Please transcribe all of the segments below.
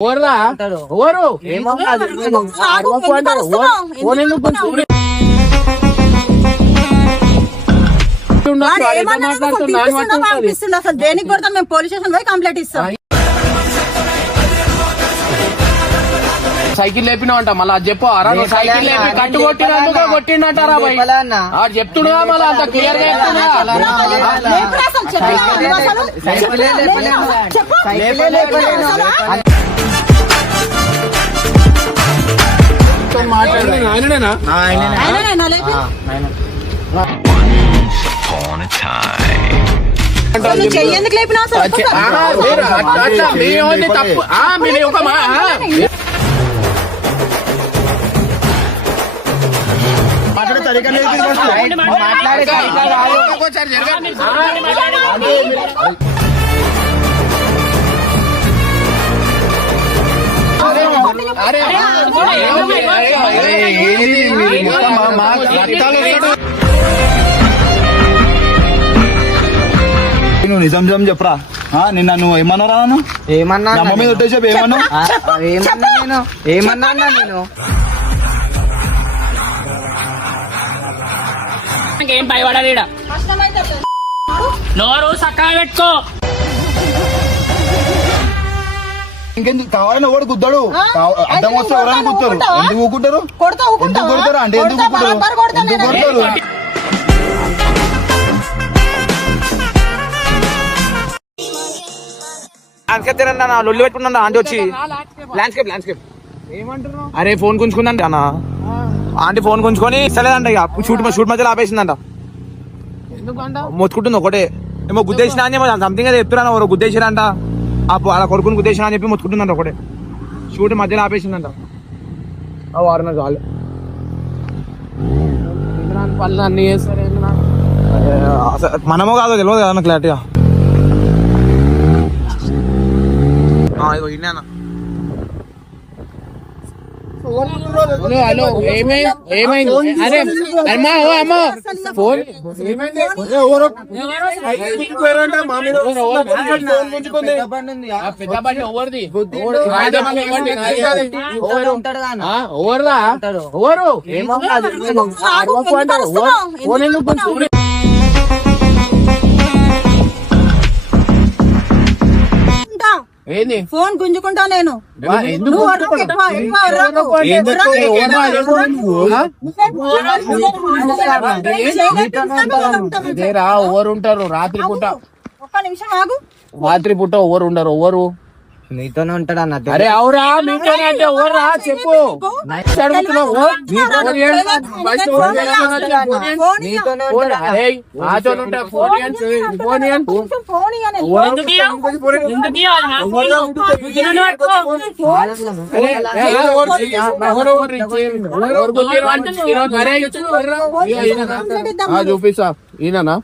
ఎవరురా ఎవరు అసలు దేనికి కొడతాం మేము పోలీస్ స్టేషన్ పోయి కంప్లైంట్ ఇస్తాం. సైకిల్ లేపినావంట మళ్ళీ అది చెప్పు అరా నువ్వు సైకిల్ లేపి కట్టు కొట్టినందుకు కొట్టిండంటారా చెప్తున్నా మళ్ళీ అంత క్లియర్ గా చెయ్యేందుకు లేపినా తప్పు ఒక నువ్వు నిజం నిజం చెప్పరా నిన్న నువ్వు ఏమన్నారా ఏమన్నా అమ్మ మీద ఒట్టేసి ఏమన్నా ఏమన్నా నేను ఏం భయపడాలి నోరు చక్కగా పెట్టుకో. ఇంకెందుకు కావాలని ఎవడు గుద్దాడు అడ్డం వస్తే ఎవరైనా గుర్తారు ఎందుకు ఊకుంటారు ఎందుకు కొడతారు అంటే ఎందుకు కొడతారు లొల్లి పెట్టుకున్నా ఆంటీ వచ్చి ల్యాండ్స్కేప్ అరే ఫోన్ గుంజుకుందండి అన్న ఆంటీ ఫోన్ గుంజుకొని ఇస్తలేదంట ఇక షూట్ మధ్యలో ఆపేసిందంట మొత్తుకుంటుంది ఒకటే ఏమో గుద్దేసిన అని సంథింగ్ అయితే చెప్తున్నా ఎవరు గుద్దేసిరంట అలా కొడుకుని గుద్దేసిన అని చెప్పి మొత్తుకుంటుందంట ఒకటే షూట్ మధ్యలో ఆపేసిందంట వారు చాలు పనులు అన్ని చేస్తారు మనమో కాదో తెలియదు కదా క్లారిటీగా ఇన్నా హలో ఏమైంది అరే అమ్మా ఓ అమ్మా ఫోన్ పెద్ద బండి ఎవరిది ఎవరురా ఎవరు ఫోన్ ఎందుకు ఏంది ఫోన్ గుంజుకుంటా నేను ఎవరు ఉంటారు రాత్రి పూట ఒక్క నిమిషం ఆగు. రాత్రి పూట ఎవరు ఉండరు ఎవరు నీతోనే ఉంటాడు అన్న అరే అవురా మీతోనే అంటే ఎవరురా చెప్పు చూపిస్తా ఈయననా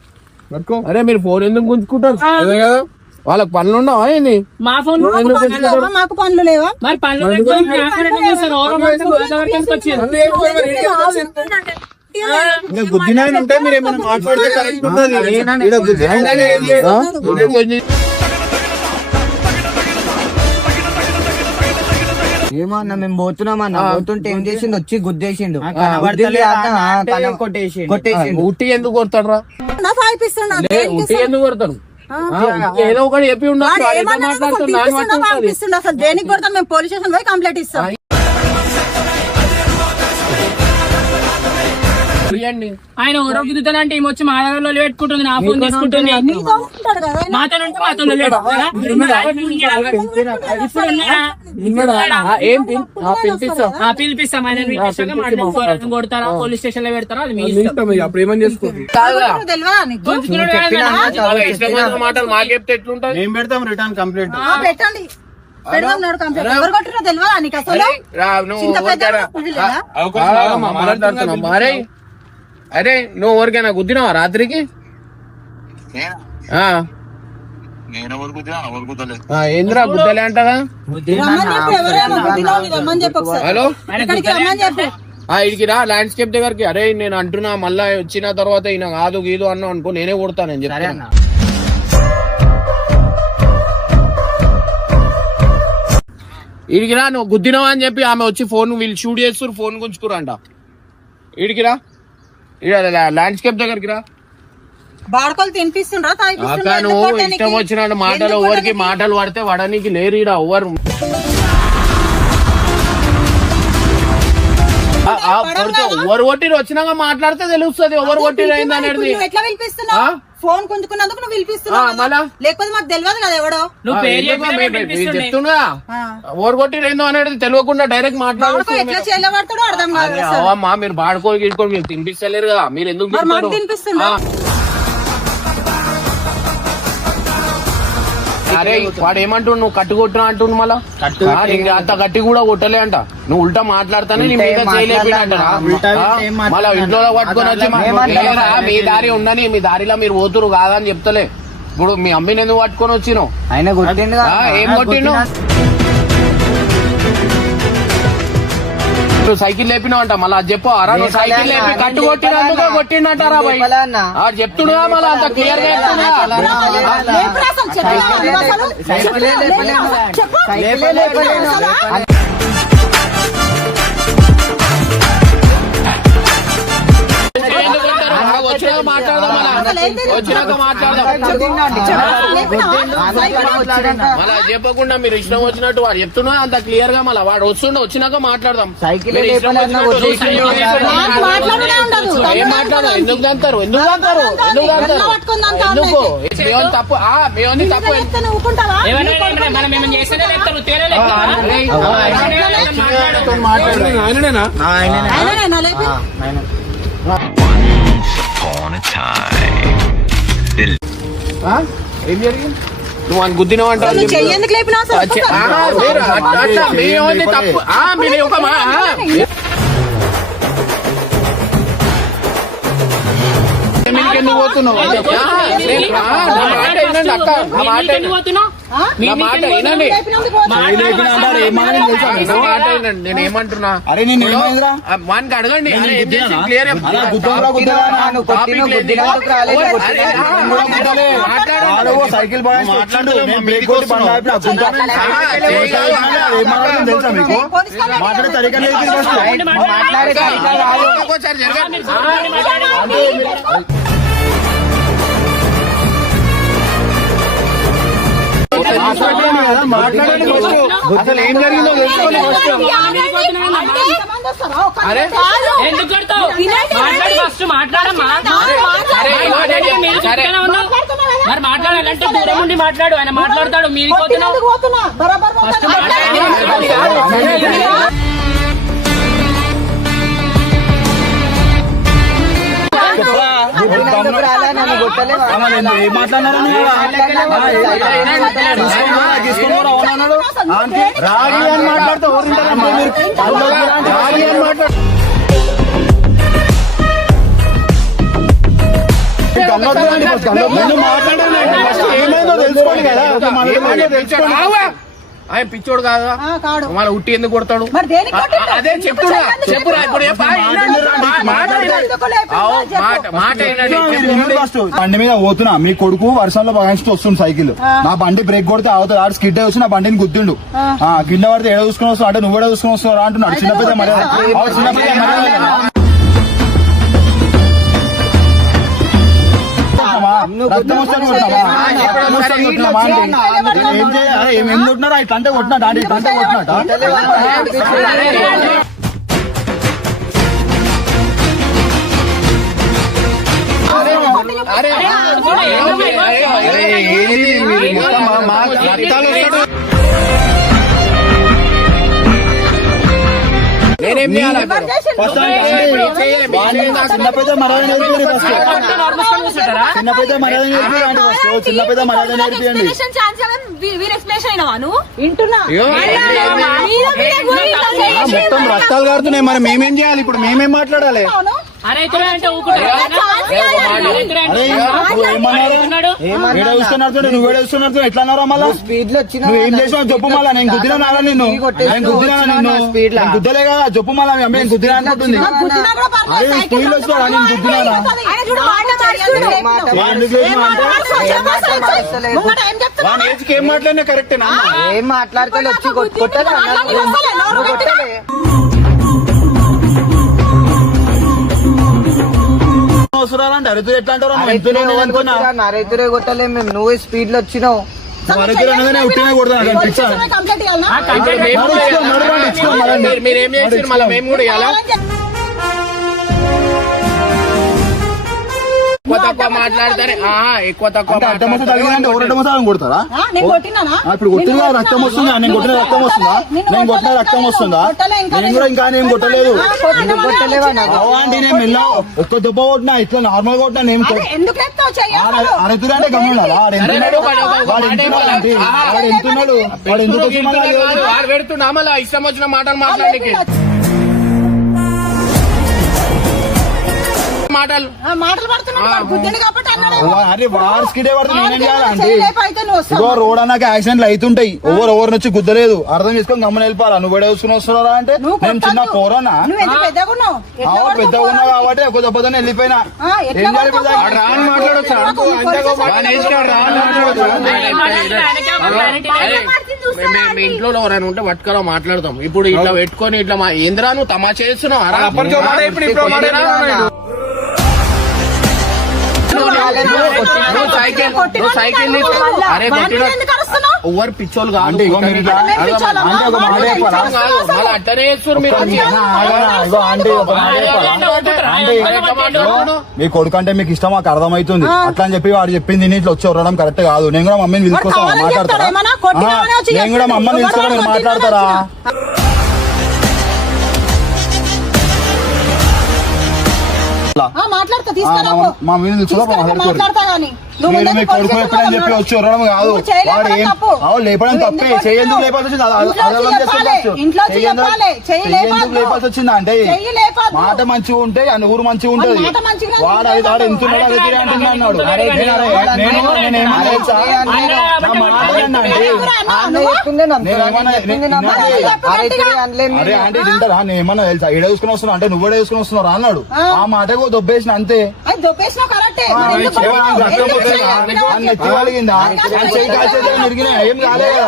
అరే మీరు ఫోన్ ఎందుకు గుంజుకుంటారు కదా వాళ్ళకి పనులు ఉండవా ఏంది మా ఫోన్ మాకు పనులు లేవా మరి పనులు గుద్దిన ఉంటే మీరు ఏమైనా మాట్లాడితే కరెక్ట్ ఉంటుంది ఏమన్నా మేము పోతున్నామన్నా పోతుంటే ఏం చేసిండు వచ్చి గుద్దేసిండు కొట్టేసిండు ఉట్టి ఎందుకు కొడతాడు రా ఉట్టి ఎందుకు కొడతాడు ఏదో ఒకటి చెప్పి ఉండదు అసలు దేనికి కొడతాం మేము పోలీస్ స్టేషన్ పోయి కంప్లైంట్ ఇస్తాం. ఆయన ఎవరో గుద్దుతానంటే ఏమొచ్చి మా దగ్గర పెట్టుకుంటుంది నా ఫోన్ తీసుకుంటుంది మాతో ఉంటే మాతో పిలిపిస్తాం ఆయన కొడతారా పోలీస్ స్టేషన్ లో పెడతారా అది మీ అప్పుడు ఏమని చేసుకోండి మాటలు మాకు చెప్తే ఎట్లుంటది మేము పెడతాం రిటర్న్ కంప్లైంట్ పెట్టండి ఎవరు కొట్టినా తెలియదా నీకు అసలు అరే నువ్వు ఎవరికైనా గుద్దినావా రాత్రికి ఏంద్రా గుద్దలే అంటదా హలో ఇడికి రా ల్యాండ్స్కేప్ దగ్గరికి. అరే నేను అంటున్నా మళ్ళా వచ్చిన తర్వాత ఈయన కాదు గీదు అన్నా అనుకో నేనే కొడతా నేను చెప్తాను. ఇడికిరా నువ్వు గుద్దినావా అని చెప్పి ఆమె వచ్చి ఫోన్ వీళ్ళు షూట్ చేస్తారు ఫోన్ గుంజుకురంట ఇడికిరా ల్యాండ్స్కేప్ దగ్గరికి రా బాడకోలు తినిపిస్తుండ్రా అక్క నువ్వు ఇష్టం వచ్చిన మాటలు ఎవరికి మాటలు పడితే వడనికి లేరు ఈడ ఎవరు ఎవరు కొట్టిరు వచ్చినాక మాట్లాడితే తెలుస్తుంది ఎవరు కొట్టిరు అయింది అనేది ఎట్లా పిలిపిస్తున్నావు ఫోన్ గుంజుకున్నందుకు నువ్వు పిలిపిస్తున్నావు లేకపోతే మాకు తెలియదు కదా ఎవడో చెప్తున్నా ఎవరు కొట్టిరు ఏందో అనేది తెలియకుండా డైరెక్ట్ మాట్లాడుతూ ఎట్లా చేయలేబడతాడో అర్థం కాదు అమ్మా మీరు బాడుకోలు గిడుకోలు మీరు తినిపిస్తలేరు కదా మీరు ఎందుకు తినిపిస్తున్నా అరే వాడు ఏమంటుండు నువ్వు కట్టు కొట్టినా అంటుండు మళ్ళా అంత గట్టి కూడా కొట్టలే అంట నువ్వు ఉల్టా మాట్లాడతానే నీ మీద చేయలేపినంట మళ్ళా ఇంట్లో పట్టుకొని వచ్చి లేరా మీ దారి ఉండని మీ దారిలో మీరు పోతురు కాదని చెప్తలే ఇప్పుడు మీ అమ్మిని ఎందుకు పట్టుకొని వచ్చినావు ఆయన కొట్టిండు ఏం కొట్టిండు నువ్వు సైకిల్ లేపినావు అంట మళ్ళీ అది చెప్పు అరా నువ్వు సైకిల్ లేపి కట్టు కొట్టినందుకు కొట్టిండంటారా బాయ్ చెప్తున్నా మళ్ళీ అంత క్లియర్ గా వచ్చినాక మాట్లాడదాం వచ్చినాక మాట్లాడదాం మళ్ళా చెప్పకుండా మీరు ఇష్టం వచ్చినట్టు వాడు చెప్తున్నా అంత క్లియర్ గా మళ్ళీ వాడు వస్తుండే వచ్చినాక మాట్లాడదాం మీరు ఇష్టం వచ్చినట్టు ఏం మాట్లాడదాం ఎందుకు దంతారు ఎందుకు దంతారు ఎందుకు దంతారు ఎందుకు మేమని తప్పు మేమని తప్పు ఏం జరిగింది నువ్వు అని గుద్దినవంట మేమని తప్పు మీరు ఒక ఎందుకు పోతున్నావు నేను ఏమంటున్నా అరే నేను వానికి అడగండి క్లియర్ సైకిల్ తెలుసా మీకు మాట్లాడే తరిగా మాట్లాడండి అసలు ఏం జరిగిందో తెలుసుకోండి మరి మాట్లాడాలంటే దూరం ఉండి మాట్లాడు ఆయన మాట్లాడతాడు మీరు రాగి అని మాట్లాడుతూ ఏమైందో తెలుసుకోండి కదా ఆయన పిచ్చోడు కాదా మన ఉట్టి ఎందుకు కొడతాడు అదే చెప్తున్నా చెప్పురా ఇప్పుడు బండి మీద పోతున్నా మీ కొడుకు వర్షంలో బగాయిస్తూ వస్తుంది సైకిల్ నా బండి బ్రేక్ కొడితే అవుతుంది ఆడు స్కిడ్ వచ్చి నా బండిని గుద్దిండు కింద పడితే ఏడ చూసుకుని వస్తావు అంటే నువ్వు కూడా చూసుకుని వస్తావు అంటున్నాడు చిన్న పెద్ద మర్యాద చిన్న పెద్ద మర్యాద ఏం కొట్టినారా ఇట్లా అంటే కొట్టినట్టు అంటే ఇట్లా అంటే కొట్టినట్టు నేనేం చిన్న పెద్ద మర్యాద నేర్పి చిన్న పెద్ద మర్యాద నేర్పి చిన్న పెద్ద మర్యాద నేర్పియండి మొత్తం రక్తాలు కారుతున్నాయి మరి మేమేం చేయాలి ఇప్పుడు మేమేం మాట్లాడాలి అరే అంటే అరే నువ్వు ఏమన్నారు? ఏడ చూస్తున్నారు నువ్వు ఏడ చూస్తున్నారు ఎట్లా అన్నారా మళ్ళా స్పీడ్ లో వచ్చిన నువ్వు ఏం చేసావు చెప్పు మళ్ళా నేను గుద్దినా నారా నిన్ను నేను గుద్దినా నిన్ను నేను గుద్దలే కదా చెప్పు మళ్ళా మీ అమ్మ నేను గుద్దినా అనుకుంటుంది అరే స్పీడ్ లో వచ్చినా నేను గుద్దినానా వాని ఏజ్కి ఏం మాట్లాడినా కరెక్టేనా ఏం మాట్లాడితే వచ్చి కొట్టలే వస్తున్నారంటే అరుతులు ఎట్లా అంటారు అనుకున్నా రైతురే కొట్టలే మేము నువ్వే స్పీడ్ లో వచ్చినావు అరుతులు అనగానే ఉట్టినే కొడతాను మీరేం చేసి మళ్ళీ మేము కూడా ఇవ్వాలా ఎక్కువ తక్కువ మాట్లాడతారే ఎక్కువ తక్కువ అడ్డమొత్తం తగిలిందంటే ఓరడ్డమొత్తం కొడతారా నేను కొట్టినానా? ఇప్పుడు కొట్టిన రక్తం వస్తుందా నేను కొట్టిన రక్తం వస్తుందా నేను కొట్టిన రక్తం వస్తుందా నేను కూడా ఇంకా నేను కొట్టలేదు అంటే నేను మెల్ల ఒక్క దెబ్బ కొట్టినా ఇట్లా నార్మల్ కొట్టినా నేను ఎందుకు ఎత్తావు చెయ్యి? అరుతుడు అంటే గమనాలా వాడు ఎంతున్నాడు వాడు ఎంతున్నాడు వాడు ఎందుకు వచ్చి మళ్ళా వాడు పెడుతున్నా మళ్ళీ ఇష్టం వచ్చిన మాటలు మాట్లాడడానికి మాటలు మాటలు పడుతున్నాడు బుద్ధిని కాబట్టి అన్నాడు. అరే వాడు స్కిడే పడుతుంది నేనేం చేయాలంటే చెయ్యి లేపు అయితే నువ్వు వస్తావు. ఇగో రోడ్ అన్నాక యాక్సిడెంట్లు అవుతుంటాయి ఎవరు నుంచి గుద్దలేదు అర్థం చేసుకొని గమ్మని వెళ్ళిపోవాలి నువ్వు బయట చూసుకుని వస్తున్నారా అంటే నువ్వు నేను చిన్న కొట్టద్దు. పోరానా నువ్వు ఎంత పెద్దగా ఉన్నావు? ఎట్లా కొడతావు పెద్దగా ఉన్నా పోరాని? కాబట్టి ఒక దెబ్బతోనే వెళ్ళిపోయినా ఎట్లా ఏం చేయాలి కొడతావు? ఇప్పుడు దాన్ని? మీ ఇంట్లో ఎవరైనా ఉంటే పట్టుకరా మాట్లాడతాం ఇప్పుడు ఇట్లా పెట్టుకొని ఇట్లా ఏంద్రా నువ్వు తమాషా చేస్తున్నావు సైకిల్ అరే కొట్టిన ఎందుకు అరుస్తున్నావు? ఎవరు పిచ్చోళ్ళు అంటే ఇగో మీరు ఇట్లా అంటే ఒక మాట చెప్పాలా మళ్ళీ అట్టనే చేస్తారు మీరు ఇగో అంటే ఒక మాట చెప్పాలా మీ కొడుకు అంటే మీకు ఇష్టం మాకు అర్థమవుతుంది అట్లా అని చెప్పి వాడు చెప్పింది ఇట్లా వచ్చి ఉండడం కరెక్ట్ కాదు నేను కూడా మమ్మీని పిలుచుకొస్తాను మాట్లాడతారా నేను కూడా మా అమ్మని పిలుచుకోవడం మీరు మాట్లాడతారా మాట్లాడతా తీసుకురా మా మీద మాట్లాడతా గానీ నువ్వు మీ కొడుకు ఎప్పుడని చెప్పి వచ్చి ఉండడం కాదు వాడు ఏం లేపడం తప్పే చేయందుకు లేపాల్సి వచ్చింది ఎందుకు లేపాల్సి వచ్చిందా అంటే మాట మంచిగా ఉంటే అన్ని ఊరు మంచిగా ఉంటది వాడు అది వాడు ఎంత అంటున్నాడు నేనేమన్నా తెలుసా నా మాట అరే అంటే తింటారా నేను ఏమన్నా తెలుసా ఏడ చూసుకుని వస్తున్నా అంటే నువ్వు చూసుకుని వస్తున్నారా అన్నాడు ఆ మాటకు దొబ్బేసిన అంతే నెత్తిగలిగిందా చేయి కాల్చేది మెరిగినా ఏం కాలేదు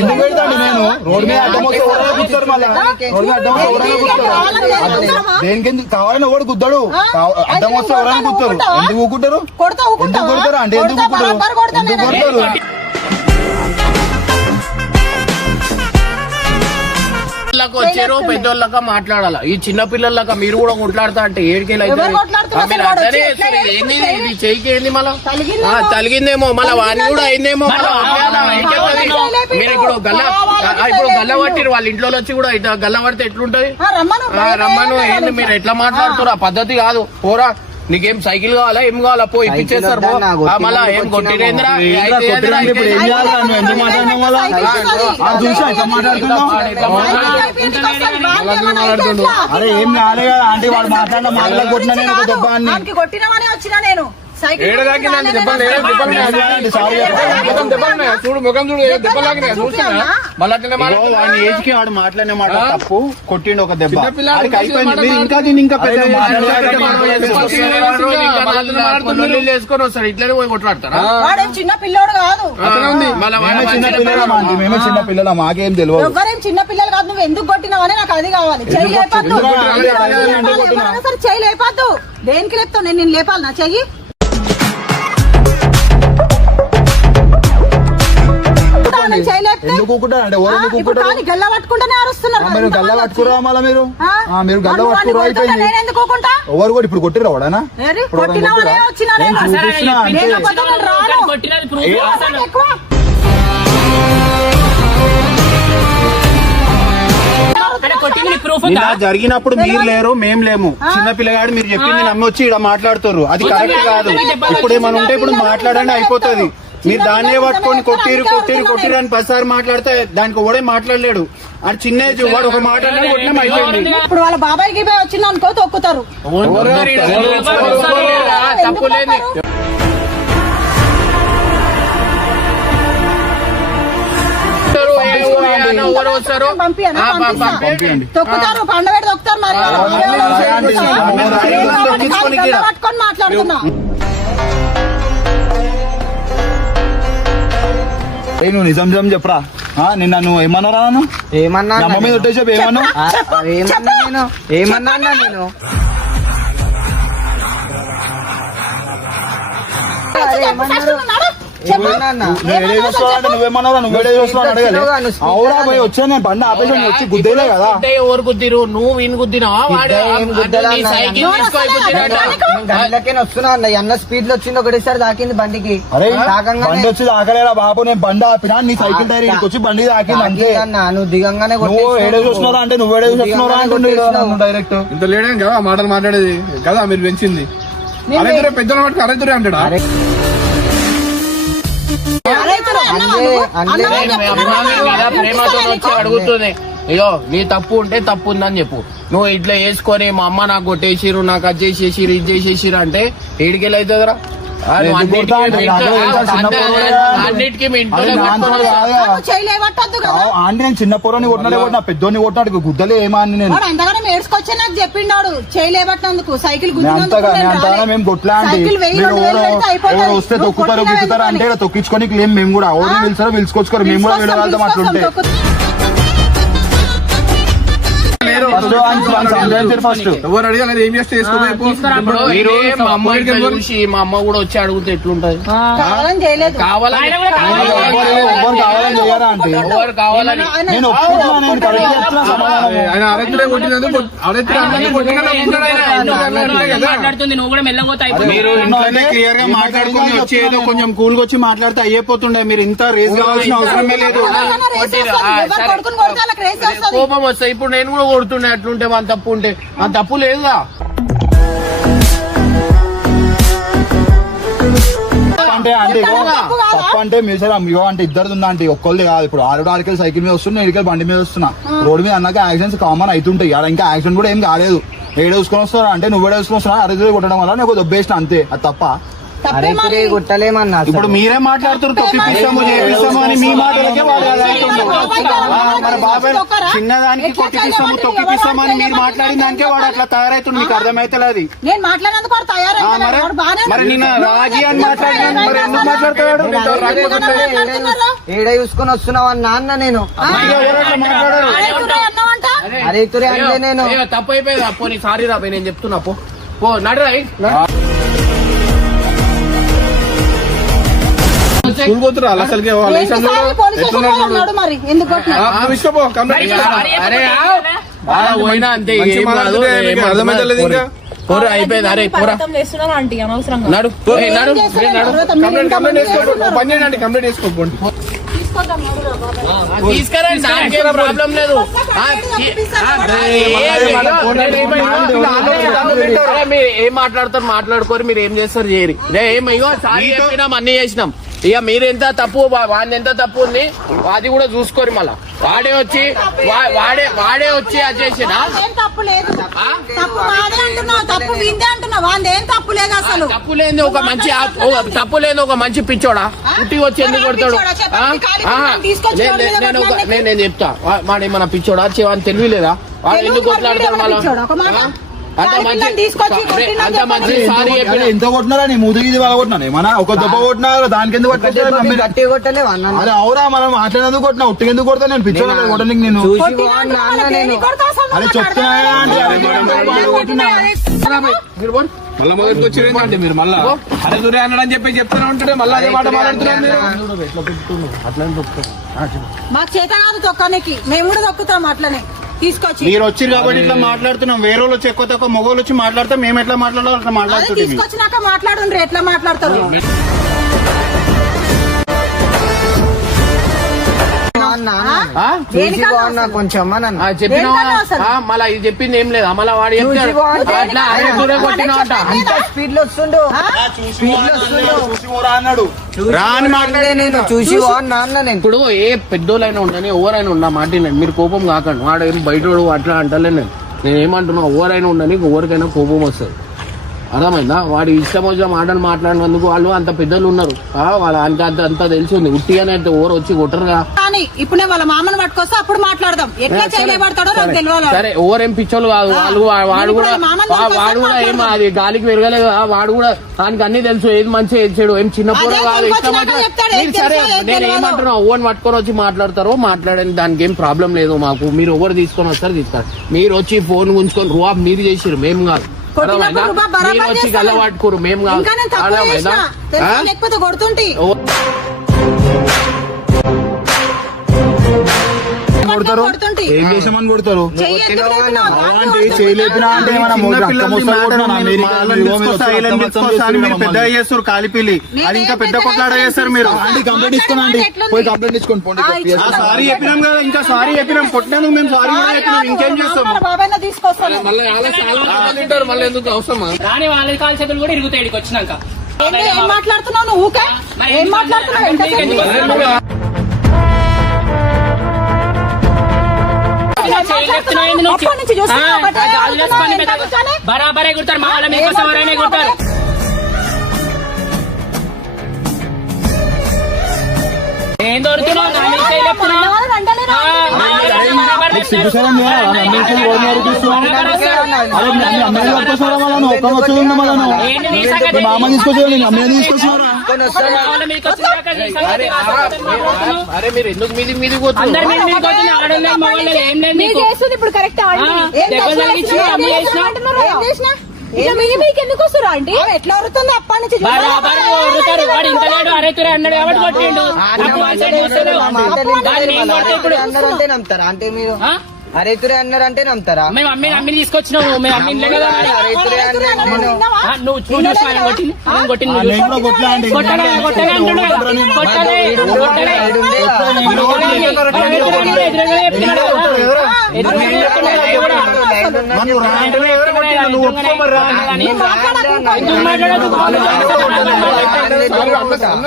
ఎందుకు పెడతాను నేను రోడ్డు మీద అడ్డం వస్తే ఎవరైనా కూర్చోరు మళ్ళా రోడ్డు మీద అడ్డం వస్తే ఎవరైనా కూర్చోరు దేనికి కావాలని ఎవడు కుద్దాడు అడ్డం వస్తే ఎవరైనా కూర్చోరు ఎందుకు ఊకుంటారు ఎందుకు కొడతారు అంటే ఎందుకు ఊకుంటారు ఎందుకు కొడతారు వచ్చారు పెద్దోళ్ళగా మాట్లాడాలా ఈ చిన్న పిల్లలగా మీరు కూడా కొట్లాడతా అంటే ఏడికెళ్ళి అయితే మీరు అట్లనే ఏంది ఇది చెయ్యికి ఏంది మళ్ళా తలిగిందేమో మళ్ళీ వాడిని కూడా అయిందేమో మీరు ఇప్పుడు గల్ల పట్టిరు వాళ్ళ ఇంట్లో వచ్చి కూడా ఇట్లా గల్ల పడితే ఎట్లుంటది రమ్మను ఏంది మీరు ఎట్లా మాట్లాడుతున్నారు ఆ పద్ధతి కాదు పోరా నీకేం సైకిల్ కావాలా ఏం కావాలా పో ఇప్పించేస్తారు మళ్ళా ఏం కొట్టిరేంద్రా ఇప్పుడు ఏం చేయాలి నువ్వు ఎందుకు మాట్లాడినా వల్ల చూసా ఇట్లా మాట్లాడుతున్నావు అరే ఏం కాలే కదా అంటే వాడు మాట్లాడిన మాటలకు కొట్టినా నేను ఒక దెబ్బ అని కొట్టినవనే వచ్చినా నేను చూడు ముఖం చూడు దెబ్బలాగినా చూస్తున్నా మళ్ళీ వాడి ఏజ్ కి వాడు మాట్లాడిన మాట తప్పు కొట్టిండు ఒక దెబ్బ వాడికి అయిపోయింది మీరు ఇంకా దీన్ని ఇంకా పెద్ద వేసుకొని వస్తాడు ఇట్లనే పోయి కొట్లాడతారా వాడేం చిన్న పిల్లోడు కాదు చిన్న పిల్లలమా అండి మేమే చిన్న పిల్లల మాకేం తెలియదు ఎవరేం చిన్న పిల్లలు కాదు నువ్వు ఎందుకు కొట్టినావని నాకు అది కావాలి చెయ్యి లేపద్దు సరే చెయ్యి లేపద్దు దేనికి లేపుతావు నేను లేపాలి నా చెయ్యి ఎందుకు కూకుంటారు అంటే ఎవరు ఎందుకు కూకుంటారు గల్ల పట్టుకుంటేనే అరుస్తున్నారు మీరు గల్ల పట్టుకురా మళ్ళా మీరు మీరు గల్ల పట్టుకురా అయిపోయింది ఎవరు కూడా ఇప్పుడు కొట్టిరా వాడనా జరిగినప్పుడు మీరు లేరు మేం లేము చిన్న పిల్లగాడు మీరు చెప్పింది నమ్మి వచ్చి ఇక్కడ మాట్లాడుతారు అది కరెక్ట్ కాదు ఇప్పుడు ఏమైనా ఉంటే ఇప్పుడు మాట్లాడండి అయిపోతుంది మీరు దాన్నే పట్టుకొని కొట్టిరు అని 10 సార్లు మాట్లాడితే దానికి ఓడే మాట్లాడలేడు అది చిన్న ఏజ్ వాడు ఒక మాట అన్నాడు, కొట్టినాం, అయిపోయింది. ఇప్పుడు వాళ్ళ బాబాయ్ గిబాయ్ వచ్చింది అనుకో తొక్కుతారు. తప్పు లేదు. ఎవరు వస్తారు? పంపియండి తొక్కుతారు, పండబెట్టి తొక్కుతారు. మరి పట్టుకొని మాట్లాడుతున్నా. నువ్వు నిజం నిజం చెప్పరా. నిన్న నువ్వు ఏమన్నారా? నన్ను ఏమన్నా అమ్మ మీద ఒట్టేసి ఏమన్నా ఏమన్నా నేను నువ్వేమన్నారా? నువ్వేడే చూస్తున్నావు అడగాలి. అవునా పోయి వచ్చా నేను బండి ఆపేసి వచ్చి గుద్దేలే కదా. ఎవరు గుద్దిరు? నువ్వు వీని గుద్దినావా? సైకిల్ గంటలకే వస్తున్నా అన్న. అన్న స్పీడ్ లో వచ్చింది, ఒకటేసారి తాకింది బండికి. అరే బండి వచ్చి తాకలేరా బాబు, నేను బండి ఆపినా, నీ సైకిల్ టైర్ వచ్చి బండి తాకింది అంతే. అన్న నువ్వు దిగంగానే నువ్వు ఏడే చూస్తున్నారా అంటే నువ్వేడే చూస్తున్నారా అంటున్నావు డైరెక్ట్. ఇంత లేడని కదా మాటలు మాట్లాడేది కదా మీరు పెంచింది. అరే పెద్దలు పట్టుకు అరే అంటాడా? ప్రేమతో వచ్చి అడుగుతుంది. అయ్యో నీ తప్పు ఉంటే తప్పు ఉందని చెప్పు. నువ్వు ఇట్లా వేసుకొని మా అమ్మ నాకు కొట్టేసిరు, నాకు అది చేసేసిరు, ఇది చేసేసిరు అంటే ఏడికెళ్ళి అవుతుందిరా? అన్నిటికీ మీ ఇంట్లో ఆంటీ నేను చిన్న పొరని కొట్టినాడే కొట్టినా, పెద్దోని కొట్టినాడు గుద్దలే ఏమని. నేను అంతగానే ఏడ్చుకొచ్చా నాకు చెప్పిండాడు చేయలేబట్టినందుకు. సైకిల్ అంతగా మేము కొట్లా అంటే ఎవరు వస్తే తొక్కుతారు గుద్దుతారు అంటే తొక్కించుకొని లేము మేము కూడా. ఓడి పిలుస్తారో పిలుచుకొచ్చుకోరు, మేము కూడా వీడియో వెళ్తాం అట్లుంటే. ఫస్ట్ ఎవరు అడిగారు ఏం చేస్తే చూసి మా అమ్మ కూడా వచ్చి అడుగుతే ఎట్లుంటది? కావాలని చేయలేదు. కావాలని కావాలని చేయరా అంటే ఎవరు కావాలని నేను ఒప్పుకుంటున్నా. నేను కరెక్ట్ చెప్తున్నా సమాధానం. ఆయన అరెత్తుడే కొట్టినందుకు మాట్లాడుతుంది, నువ్వు కూడా మెల్లగోతా. మీరు ఇంట్లోనే క్లియర్ గా మాట్లాడుకుని వచ్చి ఏదో కొంచెం కూల్ గా వచ్చి మాట్లాడితే అయిపోతుండే. మీరు ఇంత రేస్ కావాల్సిన అవసరమే లేదు. కోపం వస్తాయి. ఇప్పుడు నేను కూడా కొడుతుండే అట్లుంటే మన తప్పు ఉంటే మన తప్పు లేదుగా. అంటే తప్పు అంటే మీసారి అమ్మో అంటే ఇద్దరు ఉందా అంటే ఒక్కళ్ళది కాదు. ఇప్పుడు ఆడికెళ్ళి సైకిల్ మీద వస్తున్నా, ఇడికెళ్ళి బండి మీద వస్తున్నా. రోడ్డు మీద అన్నాక యాక్సిడెంట్స్ కామన్ అవుతుంటాయి. అలా ఇంకా యాక్సిడెంట్ కూడా ఏం కాలేదు. ఏడేసుకొని వస్తారా అంటే నువ్వు ఏడేసుకొని వస్తున్నా, అరే కొట్టడం వల్ల నేను దొబ్బేసిన అంతే. అది తప్ప అరే కొట్టలేమన్నా. ఇప్పుడు మీరే మాట్లాడుతారు తొక్కిపిస్తాము చేపిస్తాము అని. మీ మాటలకే వాడు మన బాబాయ్ చిన్నదానికి కొట్టిపిస్తాము తొక్కిపిస్తామని మీరు మాట్లాడిన దానికే వాడు అట్లా తయారైతుంది. మీకు అర్థమైతే అది. నేను మాట్లాడినందుకు వాడు తయారైతే మరి నిన్న రాజీ అని మాట్లాడినా మరి ఎందుకు మాట్లాడతాడు? ఏడ చూసుకొని వస్తున్నావు అన్న. నేను మాట్లాడారు అరే తురే అంటే నేను తప్పు అయిపోయింది. అప్పో నీ సారీ రాబోయ్, నేను చెప్తున్నా పో నడు రాయి. అసలు మరి ఎందుకు పోయినా అంతే. అర్థమైతే ఇంకా పోరా అయిపోయింది. అరే పోరా నడు కంప్లీట్ చేసుకోండి. తీసుకురండి, నాకేం ప్రాబ్లం లేదు. మీరు ఏం మాట్లాడతారు మాట్లాడుకోరు, మీరు ఏం చేస్తారు చేయరు. ఏమో సారీ చెప్పినాం, అన్ని చేసినాం. ఇక మీరెంత తప్పు వాడిని ఎంత తప్పు ఉంది అది కూడా చూసుకోరు. మళ్ళా వాడే వచ్చి అది చేసినా తప్పు లేదు. తప్పు వాడే అంటున్నావు, తప్పు విందే అంటున్నావు. వాందేం తప్పు లేదు అసలు. తప్పు లేని ఒక మంచి తప్పు లేని ఒక మంచి పిచ్చోడా పుట్టి వచ్చి ఎందుకు కొడతాడు? నేను చెప్తా వాడు ఏమన్నా పిచ్చోడా వాడిని తెలియలేదా? వాడు ఎందుకు కొట్లాడతాడు? మళ్ళా అంత మంచి సారీ చెప్పిన ఎంత కొట్టినారా? నీ ముదుగు ఇది బాగా కొట్టినా ఏమన్నా ఒక దెబ్బ కొట్టినా దానికి ఎందుకు గట్టి కొట్టలేవు అన్న. అరే అవురా మనం మాట్లాడేందుకు కొట్టినా ఉట్టికి ఎందుకు కొడతా? నేను పిచ్చోడా కొట్టడానికి నేను అరే చెప్తున్నా. మళ్ళీ మొదటికి వచ్చి మీరు మళ్ళా అరే సూర్య అన్నాడని చెప్పి చెప్తూనే ఉంటాడు. మళ్ళీ అదే మాట మాట్లాడుతున్నారు. మాకు చేత కాదు తొక్కనికి, మేము కూడా తొక్కుతాం అట్లనే తీసుకొచ్చి. మీరు వచ్చారు కాబట్టి ఇట్లా మాట్లాడుతున్నాం. వేరే వాళ్ళు వచ్చి ఎక్కువ తక్కువ మొగోళ్ళు వచ్చి మాట్లాడితే మేము ఎట్లా మాట్లాడాలో అట్లా మాట్లాడుతుంది. తీసుకొచ్చినాక మాట్లాడుండ్రు ఎట్లా మాట్లాడతారు. అన్నా ఆ? చూసి కొంచెం ఆ, చెప్పినావా దేనికన్నా అసలు? మళ్ళా ఇది చెప్పింది ఏం లేదా మళ్ళా వాడు చెప్తాడు అట్లా అరే సూర్య కొట్టినావట అంత స్పీడ్ లో వస్తుండు చూసి పోరా అన్నాడు రాని మాట్లాడే నేను చూసి అన్నా అన్న నేను ఇప్పుడు ఏ పెద్దోళ్ళైనా ఉండని ఎవరైనా ఉన్నా మాట వినండి. మీరు కోపం కాకండి వాడు ఏం బయటోడు అట్లా అంటలే నేను ఏమంటున్నా ఎవరైనా ఉండని ఎవరికైనా కోపం వస్తుంది అర్థమైందా. వాడు ఇష్టం వచ్చిన మాటలు మాట్లాడినందుకు వాళ్ళు అంత పెద్దలు ఉన్నారు వాళ్ళ అంతా తెలిసి ఉంది ఉట్టిగానే ఓరు వచ్చి కొట్టరుగా. కానీ ఇప్పుడు నేను వాళ్ళ మామని పట్టుకొస్తే అప్పుడు మాట్లాడదాం ఎట్లా చేయలేబడతాడో నాకు తెలియాలి. సరే ఓరేం పిచ్చోళ్ళు కాదు వాడు కూడా ఏం అది గాలికి పెరగలేదు వాడు కూడా దానికి అన్ని తెలుసు ఏది మంచి ఏది చెడు ఏం చిన్న పూర కాదు ఇష్టం సరే నేను ఏమంటున్నా ఓన్ పట్టుకొని వచ్చి మాట్లాడతారో మాట్లాడని దానికి ఏం ప్రాబ్లం లేదు మాకు. మీరు ఎవరు తీసుకొని వస్తారు తీస్తారు. మీరు వచ్చి ఫోన్ ఉంచుకొని రువాబ్ మీరు చేసిరు మేము కాదు. మీరు వచ్చి గల్ల పట్టుకోరు మేము కాదు. లేకపోతే కొడుతుంటే కొడతారు ఏం చేసామని కొడతారు చేయలేపినా అంటే పెద్దగా చేస్తారు కాలిపిల్లి అది ఇంకా పెద్ద కొట్లాట చేస్తారు మీరు. కంప్లైంట్ ఇస్తున్నాండి పోయి కంప్లైంట్ ఇచ్చుకోండి పోండి. సారీ చెప్పినాం కదా ఇంకా సారీ చెప్పినాం కొట్టినాను మేము సారీ కూడా చెప్పినాం ఇంకేం చేస్తాం. బాబాయ్ తీసుకొస్తాను మళ్ళీ తింటారు మళ్ళీ ఎందుకు అవసరమా రాని వాళ్ళ కాలు చేతులు కూడా ఇరుగుతాయి ఇక్కడికి వచ్చినాక. ఏం మాట్లాడుతున్నావు నువ్వు ఊకే? ఏం మాట్లాడుతున్నావు? బరాబరే కుడతారు మా వాళ్ళ మీకోసం ఎవరైనా కుడతారు. ఏం దొరుకుతున్నావు మామ తీసుకొచ్చి అమ్మే తీసుకొచ్చారా అరే మీరు ఎందుకు మీది మీది అందరు మీద మీకు వచ్చిన ఆడోళ్ళు మగవాళ్ళు ఏం లేదు మీకు. ఇప్పుడు కరెక్ట్ ఎందుకు వస్తురా అంటే ఎట్లా అరుతుంది అప్పటి నుంచి బరాబర్ ఊరుతారు. వాడు ఇంత లేడు అరైతురే అన్నాడు కాబట్టి కొట్టిండు. అన్నారంటే నమ్ముతారా అంటే మీరు అరైతురే అన్నారంటే నమ్ముతారా? మేము అమ్మిని తీసుకొచ్చినాము మేము అమ్మిలే కదా. అరైతురే నువ్వు చూసి ఆయన కొట్టింది ఆయన కొట్టింది కొట్టలే అంటున్నాడు కదా. కొట్టలే ఎదురుగా చెప్తున్నాడు కదా.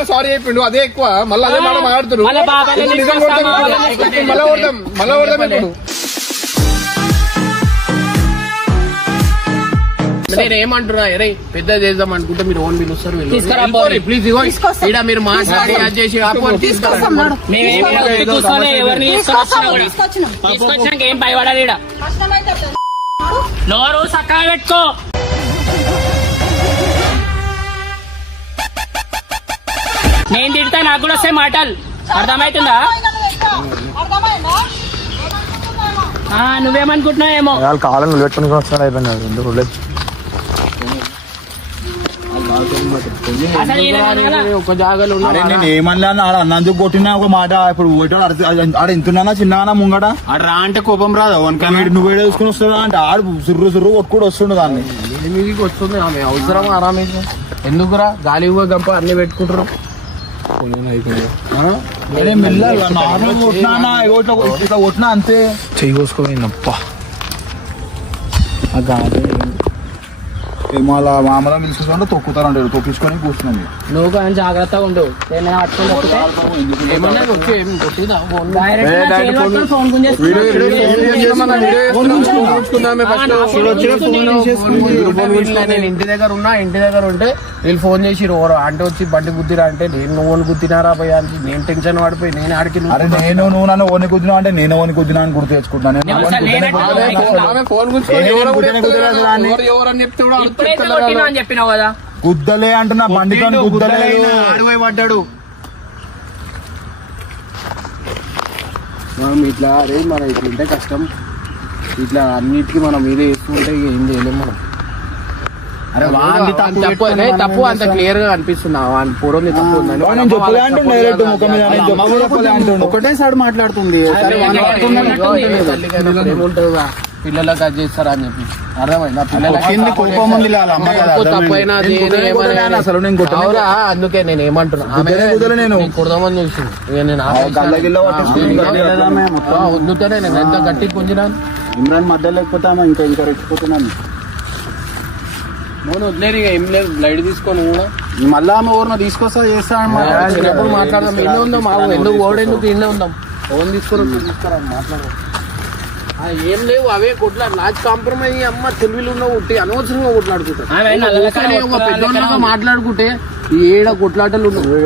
సారీ చెప్పిండు అదే ఎక్కువ మళ్ళీ అదే మాట మాట్లాడుతున్నారు. మళ్ళా కొడదాం ఇప్పుడు. నేను ఏమంటున్నా ఎరే పెద్ద చేద్దాం అనుకుంటే మీరు ఓన్ పిలుస్తారు ప్లీజ్ ఇక్కడ మీరు మాట్లాడి అది చేసి తీసుకొచ్చినాక ఏం భయపడాలి. నోరు సక్కగా పెట్టుకో. నేను తిడతా నాకు కూడా వస్తాయి మాటలు అర్థమవుతుందా? నువ్వేమనుకుంటున్నావు ఏమో కావాలని పెట్టుకుని వస్తాడు అయిపోయినాడు ఎందుకు అసలు ఒక జాగాలో నేను ఏమన్నా అన్నందుకు కొట్టినా ఒక మాట ఇప్పుడు ఆడ ఎంతున్నా చిన్నగా ముంగట ఆడ రా అంటే కోపం రాదు నువ్వు వేడే చూసుకుని వస్తుందా అంటే ఆడు సుర్రు ఒక్కడు వస్తుండు దాన్ని మీదికి వస్తుంది ఆమె అవసరం ఆరామే ఎందుకురా గాలి గంప అన్ని పెట్టుకుంటారు. నార్మల్ కొట్టినా ఇట్లా కొట్టినా అంతే చెయ్యి కోసుకోపోయిందప్ప. మళ్ళా మామూలుగా పిలుచుకుంటే తొక్కుతారంటాడు తొక్కించుకొని కూర్చున్నాం. నువ్వు కొంచెం జాగ్రత్తగా ఉండు. ఏమన్నా వచ్చి ఏం కొట్టిదా ఫోన్ నేను ఇంటి దగ్గర ఉన్నా ఇంటి దగ్గర ఉంటే వీళ్ళు ఫోన్ చేసి అంటే వచ్చి బండి గుద్దిరా అంటే నేను నువ్వు గుద్దినారా పోయా నేను టెన్షన్ పడిపోయి నేను ఆడికి నువ్వు నన్ను ఓని కుద్దినా అంటే నేను ఓని కుద్దినా అని గుర్తు తెచ్చుకుంటాను. ఎవరని చెప్తే కూడా అని చెప్పినావు కదా గుద్దలే అంటున్నా బండితో గుద్దలే అడుగు పడ్డాడు. మనం ఇట్లా అరే మనం ఇట్లా ఉంటే కష్టం ఇట్లా అన్నిటికీ మనం మీదే వేసుకుంటే ఏం చేయలేము మనం. అరే తప్పు అంత క్లియర్ గా అనిపిస్తుంది పూర్వం తప్పు ఒకటే సార్ మాట్లాడుతుంది ఏముంటుందా పిల్లలకు అది చేస్తారా అని చెప్పి అర్థమైంది కొట్టింది కోపం ఉంది వాళ్ళ అమ్మ కదా, అర్థమైంది. తప్పైనా నేను కొట్టనే కొట్టలేను అసలు, నేను కొట్టనే అవురా అందుకే నేను ఏమంటున్నా కొట్టనే కొట్టలే నేను. కుడదామని చూసింది ఇక నేను గల్ల గిల్ల పట్టించుకుని వద్దుతోనే నేను ఎంత గట్టి కొంచినాను ఇమ్రాన్ మధ్య లేకపోతే ఆమె ఇంకా ఇంకా రెచ్చిపోతున్నాను. నేను వదిలేదు ఇక ఏం లేదు లైట్ తీసుకొని కూడా మళ్ళా ఆమె ఎవరినో తీసుకొస్తా చేస్తా చిన్నప్పుడు మాట్లాడదాం ఇన్నే ఉందాం మాకు ఎందుకు ఓడేందుకు ఇన్నే ఉందాం ఫోన్ తీసుకొని తీసుకురా మాట్లాడదాం ఏం లేవు అవే కొట్లాడు లాస్ట్ కాంప్రమైజ్ అమ్మ తెలివిలు ఉన్న కొట్టి అనవసరంగా కొట్లాడుకుంటారు ఆమె నల్లగా ఒక పెద్దోళ్ళగా మాట్లాడుకుంటే ఈ ఏడ కొట్లాటలు ఉండవు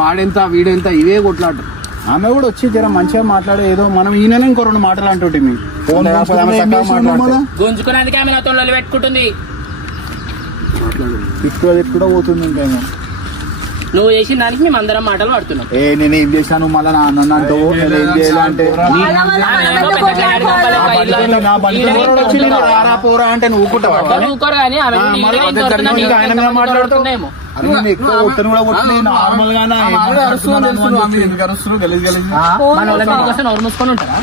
వాడెంత వీడెంత ఇవే కొట్లాటలు ఆమె కూడా వచ్చి జర మంచిగా మాట్లాడే ఏదో మనం ఈయననే ఇంకో 2 మాటలు అంటుంటే మీ ఫోన్ గుంజుకున్నందుకే ఆమె నాతో లొల్లి పెట్టుకుంటుంది. కూడా పోతుంది ఇంకేమో. నువ్వు చేసిన దానికి మేము అందరం మాటలు పడుతున్నాం. నేను ఏం చేశాను మళ్ళీ నన్ను అంటావు, నేను ఏం చేయాలంటే నా బండి రారా పోరా అంటే నువ్వు ఊకుంటావా? ఊరుకోరు కానీ ఆమె ఆయన మీద మాట్లాడుతున్నామో ఎక్కువ కొట్టను కూడా కొట్టి నార్మల్ గా మన వాళ్ళ మీద కోసం నోరు మూసుకొని ఉంటారా?